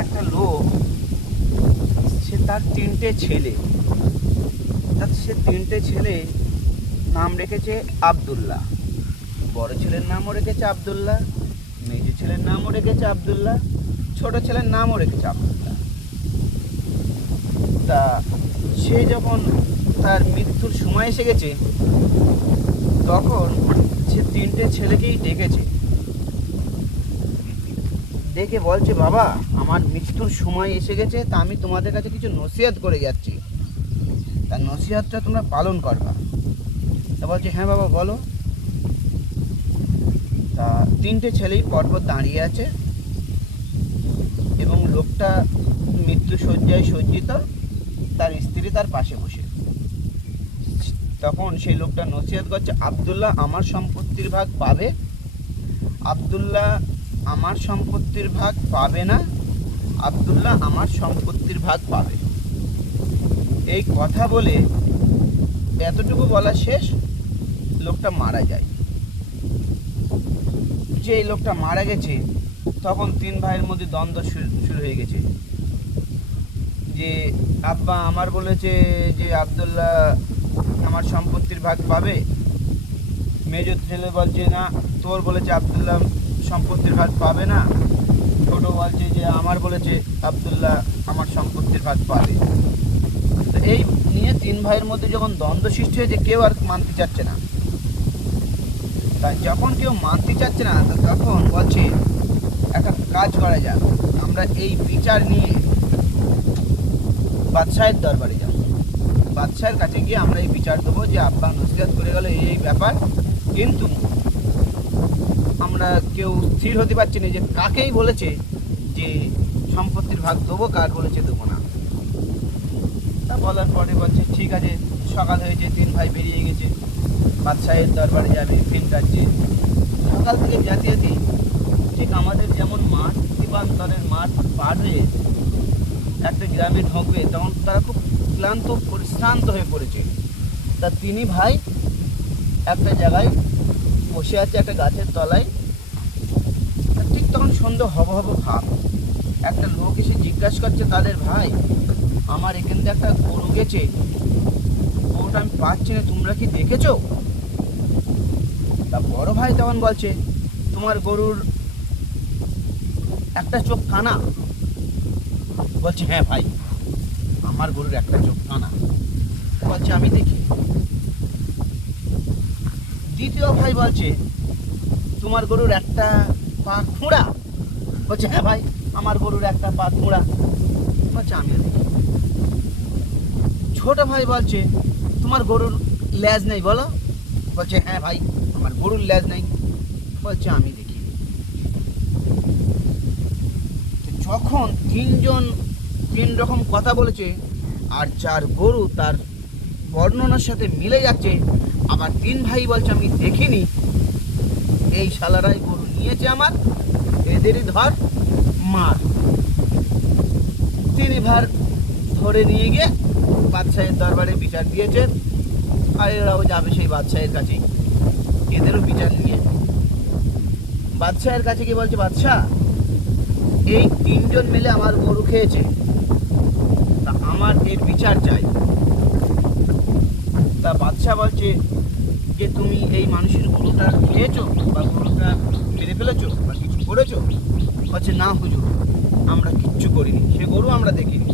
একটা লোক, সে তার তিনটে ছেলে, সে তিনটে ছেলে নাম রেখেছে আব্দুল্লাহ। বড় ছেলের নামও রেখেছে আব্দুল্লাহ, মেজো ছেলের নামও রেখেছে আব্দুল্লাহ, ছোট ছেলের নামও রেখেছে আব্দুল্লাহ। তা সে যখন তার মৃত্যুর সময় এসে গেছে, তখন সে তিনটে ছেলেকেই ডেকেছে, ডেকে বলছে, বাবা আমার মৃত্যুর সময় এসে গেছে, তা আমি তোমাদের কাছে কিছু নসিহত করে যাচ্ছি, তার নসিহতটা তোমরা পালন করবা। তা বলছে, হ্যাঁ বাবা বলো। তা তিনটে ছেলেই পরপর দাঁড়িয়ে আছে এবং লোকটা মৃত্যুশয্যায় সজ্জিত, তার স্ত্রী তার পাশে বসে। তখন সেই লোকটা নসিহত করছে, আব্দুল্লাহ আমার সম্পত্তির ভাগ পাবে, আব্দুল্লাহ আমার সম্পত্তির ভাগ পাবে না, আব্দুল্লাহ আমার সম্পত্তির ভাগ পাবে। এই কথা বলে এতটুকু বলা শেষ, লোকটা মারা যায়। যে এই লোকটা মারা গেছে, তখন তিন ভাইয়ের মধ্যে দ্বন্দ্ব শুরু হয়ে গেছে, যে আব্বা আমার বলেছে যে আব্দুল্লাহ আমার সম্পত্তির ভাগ পাবে, মেজর ছেলে বলছে না তোর বলেছে আব্দুল্লাহ সম্পত্তির ভাগ পাবে না, ছোট বলছে যে আমার বলেছে আব্দুল্লাহ আমার সম্পত্তির ভাগ পাবে। তো এই নিয়ে তিন ভাইয়ের মধ্যে যখন দ্বন্দ্ব সৃষ্টি হয়েছে, কেউ আর মানতে চাচ্ছে না। তাই যখন কেউ মানতে চাচ্ছে না, তখন বলছে একটা কাজ করা যাক, আমরা এই বিচার নিয়ে বাদশাহের দরবারে যাব, বাদশাহের কাছে গিয়ে আমরা এই বিচার দেবো যে আব্বা নসিহত করে গেল এই ব্যাপার, কিন্তু আমরা কেউ স্থির হতে পারছি না যে কাকেই বলেছে যে সম্পত্তির ভাগ দেবো, কার বলেছে দেবো না। তা বলার পরে বলছে ঠিক আছে। সকাল হয়েছে, তিন ভাই বেরিয়ে গেছে, বাদশাহের দরবারে যাবে ফিন কাটছে। সকাল থেকে যেতে যেতে ঠিক আমাদের যেমন মাঠ দিবান্তরের মাঠ পার হয়ে একটা গ্রামে ঢোকবে, তখন তারা খুব ক্লান্ত পরিশ্রান্ত হয়ে পড়েছে। তা তিনি ভাই একটা জায়গায় বসে আছে, একটা গাছের তলায়। ঠিক তখন সন্ধ্যা হব হব ভাব, একটা লোক এসে জিজ্ঞাসা করছে তাদের, ভাই আমার এখান থেকে একটা গরু গেছে, গরুটা আমি পাচ্ছি না, তোমরা কি দেখেছো? তা বড় ভাই তখন বলছে, তোমার গরুর একটা চোখ কানা? বলছে, হ্যাঁ ভাই আমার গরুর একটা চোখ কানা। বলছে, আমি দেখি। দ্বিতীয় ভাই বলছে, তোমার গরুর একটা পা খোঁড়া? বলছে, হ্যাঁ ভাই আমার গরুর একটা পা খোঁড়া। বলছে, আমিও দেখি। ছোট ভাই বলছে, তোমার গরুর লেজ নেই বলো? বলছে, হ্যাঁ ভাই আমার গরুর লেজ নেই। বলছে, আমি দেখি। যখন তিনজন তিন রকম কথা বলেছে, আর যার গরু তার বর্ণনার সাথে মিলে যাচ্ছে, আবার তিন ভাই বলছে আমি দেখিনি, এই শালারাই গরু নিয়েছে আমার, এদেরই ধর মার। তিনি ভার ধরে নিয়ে গিয়ে বাদশাহের দরবারে বিচার দিয়েছে, আর এরাও যাবে সেই বাদশাহের কাছেই, এদেরও বিচার নিয়ে। বাদশাহের কাছে গিয়ে বলছে, বাদশাহ এই তিনজন মিলে আমার গরু খেয়েছে, তা আমার এর বিচার চাই। তা বাদশাহ বলছে যে তুমি এই মানুষের গরুটা খেয়েছো বা গরুটা মেরে ফেলেছো বা কিছু করেছো? বলছে, না হুজুর আমরা কিচ্ছু করিনি, সে গরু আমরা দেখিনি।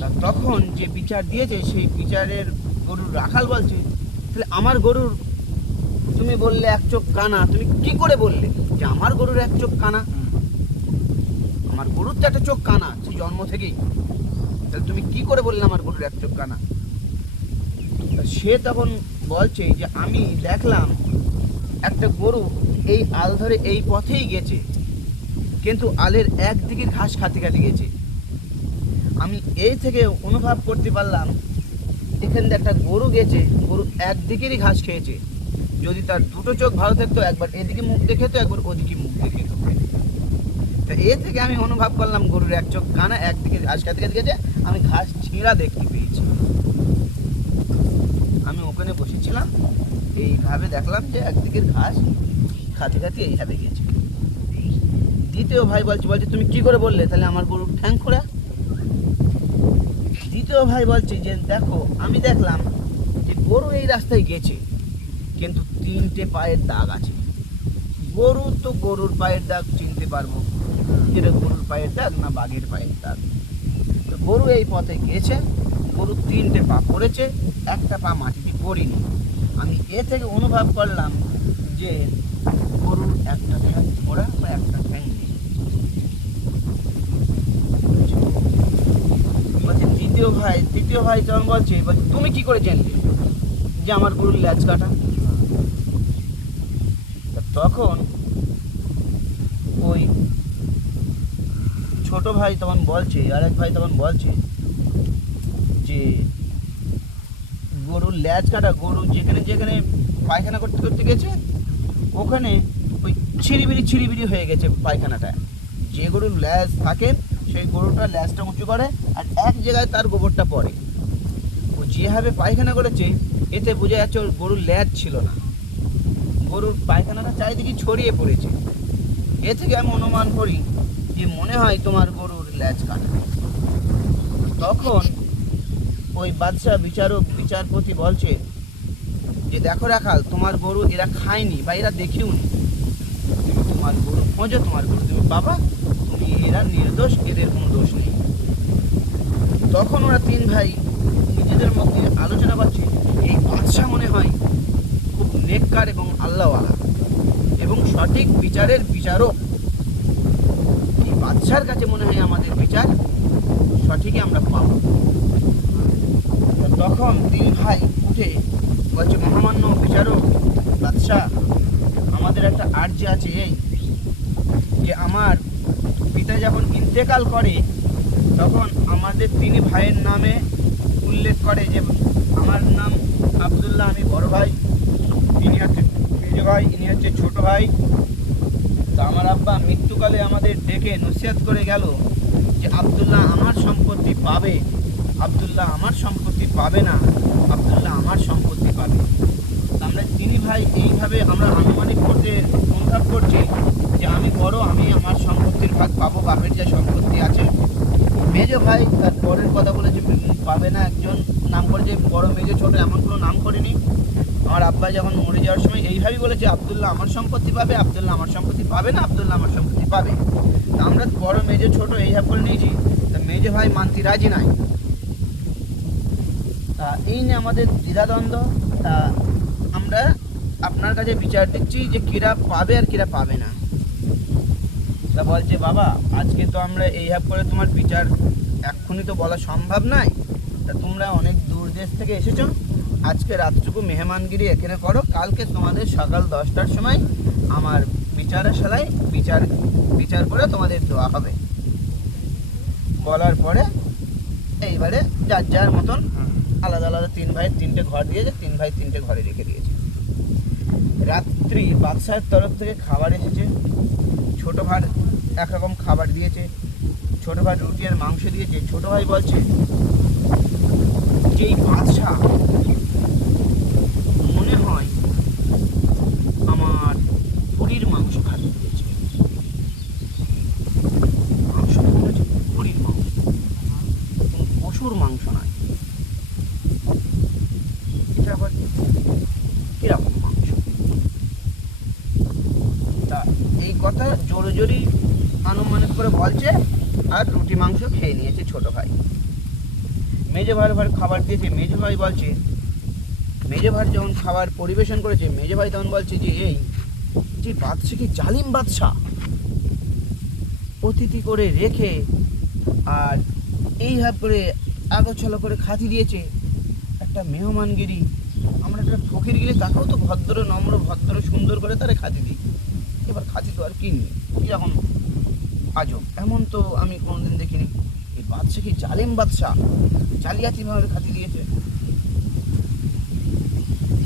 তা তখন যে বিচার দিয়েছে সেই বিচারের গরুর রাখাল বলছে, তাহলে আমার গরুর তুমি বললে এক চোখ কানা, তুমি কি করে বললে যে আমার গরুর এক চোখ কানা? আমার গরুর তো একটা চোখ কানা সেই জন্ম থেকেই, তাহলে তুমি কি করে বললে আমার গরুর এক চোখ কানা? সে তখন বলছে যে আমি দেখলাম একটা গরু এই আল ধরে এই পথেই গেছে, কিন্তু আলের একদিকে ঘাস খাতে খাতে গেছে। আমি এই থেকে অনুভব করতে পারলাম এখান থেকে একটা গরু গেছে, গরু একদিকেরই ঘাস খেয়েছে। যদি তার দুটো চোখ ভালো থাকতো, একবার এদিকে মুখ দেখে তো একবার ওদিকে মুখ দেখে তো। তা এ থেকে আমি অনুভব করলাম গরুর এক চোখ কানা, একদিকে ঘাস খাতে খাতে গেছে, আমি ঘাস ছিঁড়া দেখতে পেয়েছি। আমি ওখানে বসেছিলাম, এইভাবে দেখলাম যে একদিকের ঘাস খাতে খাতে এইভাবে গেছে। দ্বিতীয় ভাই বলছে তুমি কি করে বললে তাহলে আমার গরুর ঠ্যাং খোঁড়া? দ্বিতীয় ভাই বলছে যে দেখো আমি দেখলাম যে গরু এই রাস্তায় গেছে, কিন্তু 3টে পায়ের দাগ আছে। গরু তো গরুর পায়ের দাগ চিনতে পারবো, যেটা গরুর পায়ের দাগ না বাঘের পায়ের দাগ। তো গরু এই পথে গেছে, গরু 3টে পা পড়েছে, একটা পা মাটিতে পড়িনি। আমি এ থেকে অনুভব করলাম যে গরুর একটা ঠ্যাং খোঁড়া বা একটা ঠ্যাং নেই। বলছে তৃতীয় ভাই যখন বলছে তুমি কি করে জানলে যে আমার গরুর ল্যাজ কাটা? তখন ওই ছোট ভাই তখন বলছে, আরেক ভাই তখন বলছে যে গরুর ল্যাজ কাটা, গরু যেখানে যেখানে পায়খানা করতে করতে গেছে ওখানে ওই ছিড়িবিড়ি হয়ে গেছে পায়খানাটা। যে গরুর ল্যাজ থাকে সেই গরুটা ল্যাজটা উঁচু করে আর এক জায়গায় তার গোবরটা পড়ে। ও যেভাবে পায়খানা করেছে এতে বোঝা যাচ্ছে ওর গরুর ল্যাজ ছিল না, গরুর পায়খানাটা চারিদিকে ছড়িয়ে পড়েছে। এ থেকে আমি অনুমান করি যে মনে হয় তোমার গরুর ল্যাজ কাটা। তখন ওই বাদশাহ বিচারপতি বলছে যে দেখো রাখাল, তোমার গরু এরা খায়নি বা এরা দেখেও নি, তুমি তোমার গরু খোঁজো, তোমার গরু তুমি পাবা, তুমি এরা নির্দোষ, এদের কোনো দোষ নেই। তখন ওরা 3 ভাই নিজেদের মধ্যে আলোচনা করছে এই বাদশাহ মনে হয় খুব নেককার এবং আল্লাহওয়ালা এবং সঠিক বিচারের বিচারক। এই বাদশার কাছে মনে হয় আমাদের বিচার সঠিকই আমরা পাবো। তখন 3 ভাই উঠে বলছে মহামান্য বিচারক বাদশাহ, আমাদের একটা আর্জি আছে এই যে আমার পিতা যখন ইন্তেকাল করে তখন আমাদের 3 ভাইয়ের নামে উল্লেখ করে যে আমার নাম আব্দুল্লাহ, আমি বড় ভাই, ইনি হচ্ছে মেজ ভাই, ইনি হচ্ছে ছোট ভাই। তো আমার আব্বা মৃত্যুকালে আমাদের ডেকে নসিহত করে গেল যে আব্দুল্লাহ আমার সম্পত্তি পাবে, আব্দুল্লাহ আমার সম্পত্তি পাবে না, আব্দুল্লাহ আমার সম্পত্তি পাবে। আমরা 3 ভাই এইভাবে আমরা আনুমানিক করতে অনুভব করছি যে আমি বড়, আমি আমার সম্পত্তির ভাগ পাবো, বাপের যা সম্পত্তি আছে। মেজ ভাই তার পরের কথা বলেছে পাবে না, একজন নাম করেছে বড়, মেজ, ছোট, এমন কোনো নাম করেনি। আমার আব্বা যখন মরে যাওয়ার সময় এইভাবেই বলেছে আব্দুল্লাহ আমার সম্পত্তি পাবে, আব্দুল্লাহ আমার সম্পত্তি পাবে না, আব্দুল্লাহ আমার সম্পত্তি পাবে। তা আমরা বড়, মেজ, ছোট এইভাবে করে নিয়েছি। তা মেজ ভাই মানতে রাজি নাই। তা এই নিয়ে আমাদের দ্বিধাদ্বন্দ্ব। তা আমরা আপনার কাছে বিচার দিচ্ছি যে কিরা পাবে আর কিরা পাবে না। তা বলছে বাবা আজকে তো আমরা এইভাবে করে তোমার বিচার এক্ষুনি তো বলা সম্ভব নয়, তা তোমরা অনেক দূর দেশ থেকে এসেছো, আজকে রাতটুকু মেহমানগিরি এখানে করো, কালকে তোমাদের সকাল 10টার সময় আমার বিচারশালায় বিচার করে তোমাদের দেওয়া হবে। বলার পরে এইবারে যার যার মতন আলাদা আলাদা 3 ভাইয়ের 3টে ঘর দিয়েছে, 3 ভাই 3টে ঘরে রেখে দিয়েছে। রাত্রি বাদশাহের তরফ থেকে খাবার এসেছে, ছোট ভাই একরকম খাবার দিয়েছে, ছোট ভাই রুটি আর মাংস দিয়েছে। ছোট ভাই বলছে যে এই বাদশাহ মনে হয় আমার পুরীর মাংস খাইয়ে দিয়েছে, মাংস মনে হচ্ছে পুরীর মাংস, কোনো পশুর মাংস নয়। এটা আবার কিরকম মাংস? তা এই কথা জোরে জোরে আনুমানিক করে বলছে আর রুটি মাংস খেয়ে নিয়েছে ছোট ভাই। মেজ ভাই খাবার দিয়েছে। মেজ ভাই বলছে, মেজ ভাই যখন খাবার পরিবেশন করেছে মেজ ভাই তখন বলছে যে এই যে বাদশা কি জালিম বাদশা, অতিথি করে রেখে আর এইভাবে করে আগোছালো করে খাতি দিয়েছে। একটা মেহমানগিরি, আমরা একটা ফকিরগিরি, তাকেও তো ভদ্র নম্র ভদ্র সুন্দর করে তারা খাতি দিই, এবার খাতি তো আর কিনি এরকম আজব, এমন তো আমি কোনোদিন দেখিনি। এই বাদশা কি জালিম বাদশা, জালিয়াতিভাবে খাতি দিয়েছে।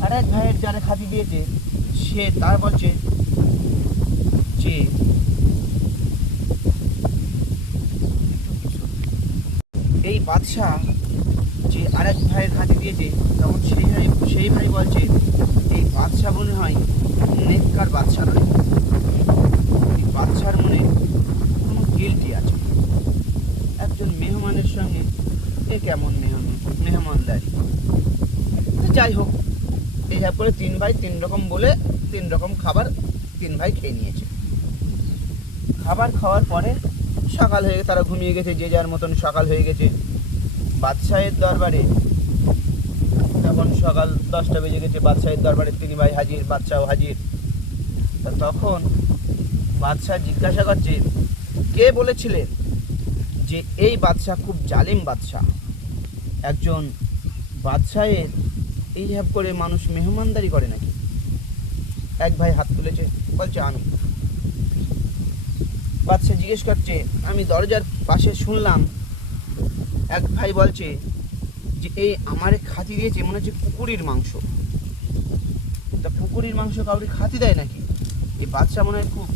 আর এক ভাইয়ের যারা খাতি দিয়েছে সে তার বলছে যে এই বাদশা যে আরেক ভাইয়ের খাতি দিয়েছে, তখন সেই ভাই বলছে এই বাদশা মনে হয় নেককার বাদশা নয়, এই বাদশার মনে কেমন মেহমানদারি। যাই হোক, এইসব করে 3 ভাই 3 রকম বলে 3 রকম খাবার 3 ভাই খেয়ে নিয়েছে। খাবার খাওয়ার পরে সকাল হয়ে গেছে, তারা ঘুমিয়ে গেছে, যে যার মতন সকাল হয়ে গেছে। বাদশাহের দরবারে তখন সকাল 10টা বেজে গেছে, বাদশাহের দরবারে 3 ভাই হাজির, বাদশাও হাজির। তা তখন বাদশাহ জিজ্ঞাসা করছে, কে বলেছিলেন যে এই বাদশাহ খুব জালিম বাদশাহ? একজন বাদশাহের এইভাব করে মানুষ মেহমানদারি করে নাকি? এক ভাই হাত তুলেছে, বলছে আমি। বাদশাহ জিজ্ঞেস করছে, আমি দরজার পাশে শুনলাম এক ভাই বলছে যে এই আমারে খাতি দিয়েছে মনে হচ্ছে কুকুরের মাংস। তা কুকুরের মাংস কাউকে খাতি দেয় নাকি? এই বাদশাহ মনে হয় খুব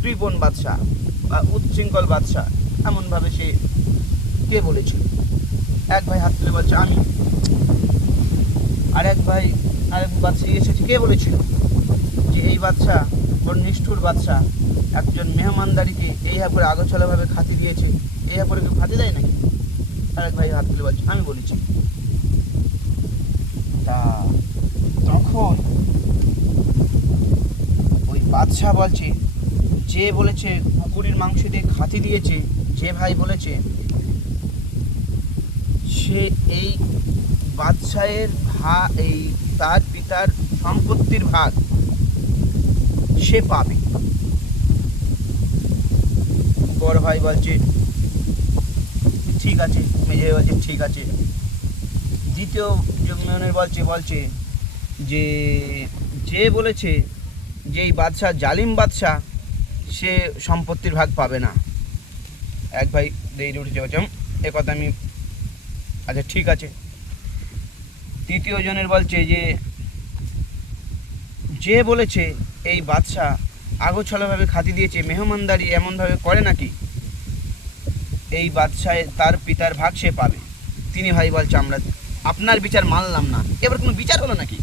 কৃপণ বাদশাহ বা উচ্ছৃঙ্খল বাদশাহ, এমনভাবে সে কে বলেছিল? এক ভাই হাত তুলে বলছে আমি। আরেক বাদশাহ এসেছে, কে বলেছিল যে এই বাদশাহ বড় নিষ্ঠুর বাদশাহ, একজন মেহমানদারিকে এইভাবে করে আগোছালোভাবে খাতি দিয়েছে, এইভাবে করে কেউ খাতি দেয় নাকি? আরেক ভাই হাত তুলে বলছে আমি বলেছি। তা তখন ওই বাদশাহ বলছে, যে বলেছে কুকুরের মাংস দিয়ে খাতি দিয়েছে, যে ভাই বলেছে, সে এই বাদশাহের এই তার পিতার সম্পত্তির ভাগ সে পাবে। বড় ভাই বলছে ঠিক আছে, মেজে ভাই বলছে ঠিক আছে। দ্বিতীয় মেয়নের বলছে যে যে বলেছে যে এই বাদশাহ জালিম বাদশাহ, সে সম্পত্তির ভাগ পাবে না। এক ভাই দেরি উঠেছে, বলছে এ কথা আমি, আচ্ছা ঠিক আছে। তৃতীয় জনের বলছে যে বলেছে এই বাদশাহ আগোছালোভাবে খাতি দিয়েছে, মেহমানদারি এমনভাবে করে নাকি, এই বাদশাহ তার পিতার ভাগ সে পাবে। 3 ভাই বলছে আমরা আপনার বিচার মানলাম না। এবার কোনো বিচার হলো নাকি?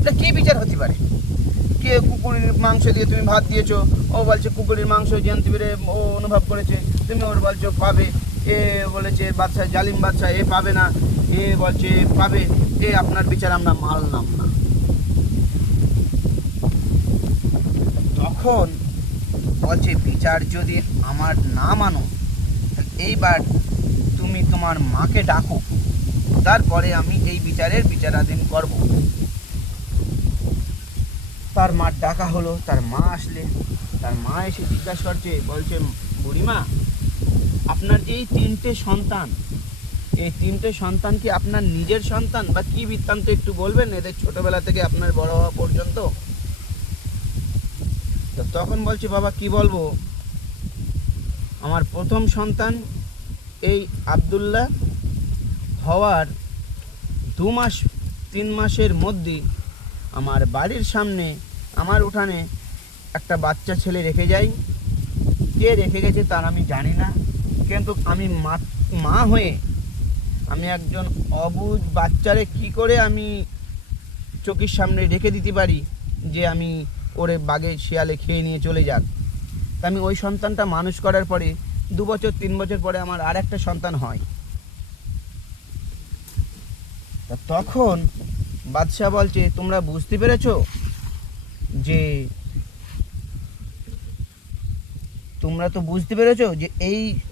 এটা কি বিচার হতে পারে? কে কুকুরের মাংস দিয়ে তুমি ভাত দিয়েছো, ও বলছে কুকুরের মাংস জানতে পেরে ও অনুভব করেছে, তুমি ওর বলছো পাবে। এ বলেছে বাদশাহ জালিম বাদশাহ, এ পাবে না, এ বলছে পাবে। এ আপনার বিচার আমরা মানলাম না। তখন বলছে বিচার যদি আমার না মানো, এইবার তুমি তোমার মাকে ডাকো, তারপরে আমি এই বিচারাধীন করব। তার মা ডাকা হলো, তার মা আসলে, তার মা এসে জিজ্ঞাসা করছে, বলছে বুড়িমা, আপনার এই 3টে সন্তান, এই 3টে সন্তান কি আপনার নিজের সন্তান বা কি বৃত্তান্ত একটু বলবেন এদের ছোটবেলা থেকে আপনার বড় হওয়া পর্যন্ত? তো তখন বলছি বাবা কি বলবো, আমার প্রথম সন্তান এই আব্দুল্লাহ হওয়ার 2-3 মাসের মধ্যে আমার বাড়ির সামনে আমার উঠানে একটা বাচ্চা ছেলে রেখে যাই। কে রেখে গেছে তার আমি জানি না, কিন্তু আমি মা হয়ে আমি একজন অবুঝ বাচ্চারে কি করে আমি চোখের সামনে রেখে দিতে পারি যে আমি ওরে বাঘে শিয়ালে খেয়ে নিয়ে চলে যাক। তা আমি ওই সন্তানটা মানুষ করার পরে 2 বছর 3 বছর পরে আমার আর একটা সন্তান হয়। তা তখন বাদশাহ বলছে তোমরা বুঝতে পেরেছো যে তোমরা তো বুঝতে পেরেছো যে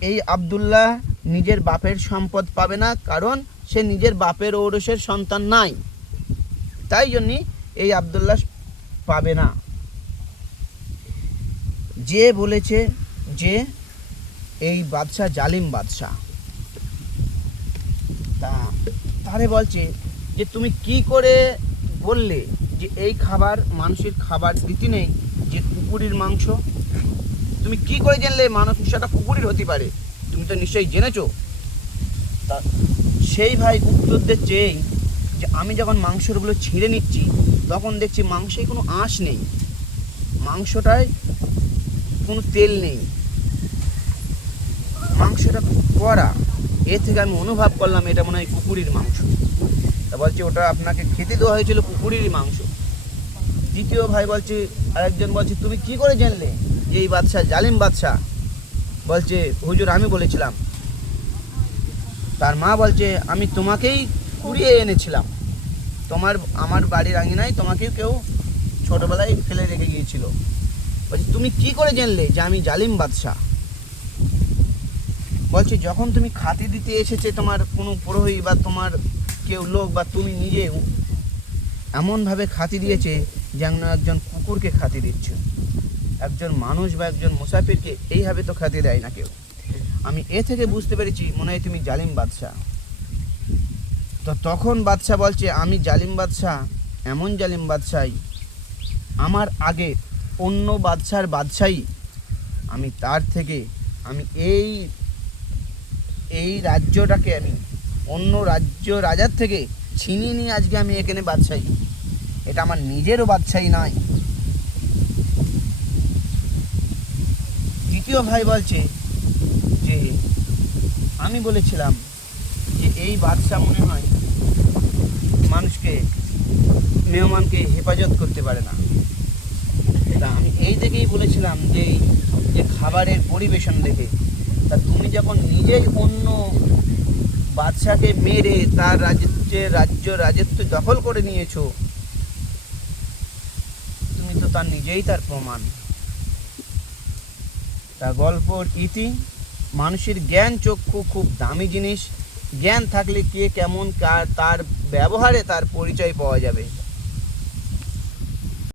এই আব্দুল্লাহ নিজের বাপের সম্পদ পাবে না, কারণ সে নিজের বাপের ঔরসের সন্তান নাই, তাই জন্যই এই আব্দুল্লাহ পাবে না। যে বলেছে যে এই বাদশাহ জালিম বাদশাহ, তারে বলছে যে তুমি কি করে বললে যে এই খাবার মানুষের খাবার দিতে নেই, যে কুকুরের মাংস? তুমি কি করে জানলে মাংসটা কুকুরের হতে পারে? তুমি তো নিশ্চয়ই জেনেছো। তা সেই ভাই উত্তর দিচ্ছে যে আমি যখন মাংসগুলো ছিঁড়ে নিচ্ছি তখন দেখছি মাংসে কোনো আঁশ নেই, মাংসটায় কোনো তেল নেই, মাংসটা কড়া। এ থেকে আমি অনুভব করলাম এটা মনে হয় কুকুরের মাংস। তা বলছে ওটা আপনাকে খেতে দেওয়া হয়েছিল কুকুরেরই মাংস। দ্বিতীয় ভাই বলছে, আরেকজন বলছে তুমি কি করে জানলে যে এই বাদশাহ জালিম বাদশাহ? বলছে হুজুর আমি বলেছিলাম। তার মা বলছে আমি তোমাকেই কুড়িয়ে এনেছিলাম, আমার বাড়ির আঙিনায় তোমাকেও কেউ ছোটবেলায় ফেলে রেখে গিয়েছিল। বলছে তুমি কি করে জানলে যে আমি জালিম বাদশাহ? বলছে যখন তুমি খাতি দিতে এসেছে তোমার কোনো পুরোহিত বা তোমার কেউ লোক বা তুমি নিজেও এমনভাবে খাতি দিয়েছে যেন একজন কুকুরকে খাতি দিচ্ছ। একজন মানুষ বা একজন মুসাফিরকে এইভাবে তো খাতি দেয় না কেউ। আমি এ থেকে বুঝতে পেরেছি মনে হয় তুমি জালিম বাদশাহ। তো তখন বাদশাহ বলছে আমি জালিম বাদশাহ, এমন জালিম বাদশাহী আমার আগে অন্য বাদশার বাদশাহী, আমি তার থেকে আমি এই রাজ্যটাকে আমি অন্য রাজার থেকে ছিনিয়ে নিয়ে আজকে আমি এখানে বাদশাহী। এটা আমার নিজেরও বাদশাহী নয়। দ্বিতীয় ভাই বলছে যে আমি বলেছিলাম যে এই বাদশাহ মনে হয় মানুষকে মেহমানকে হেফাজত করতে পারে না। তা আমি এই দেখেই বলেছিলাম যে খাবারের পরিবেশন দেখে, তা তুমি যখন নিজেই অন্য বাদশাকে মেরে তার রাজত্ব দখল করে নিয়েছো, তুমি তো তার নিজেই তার প্রমাণ। তা গল্পর ইতি, মানুষের জ্ঞান চক্ষু খুব দামি জিনিস। জ্ঞান থাকলে কে কেমন তার ব্যবহারে তার পরিচয় পাওয়া যাবে।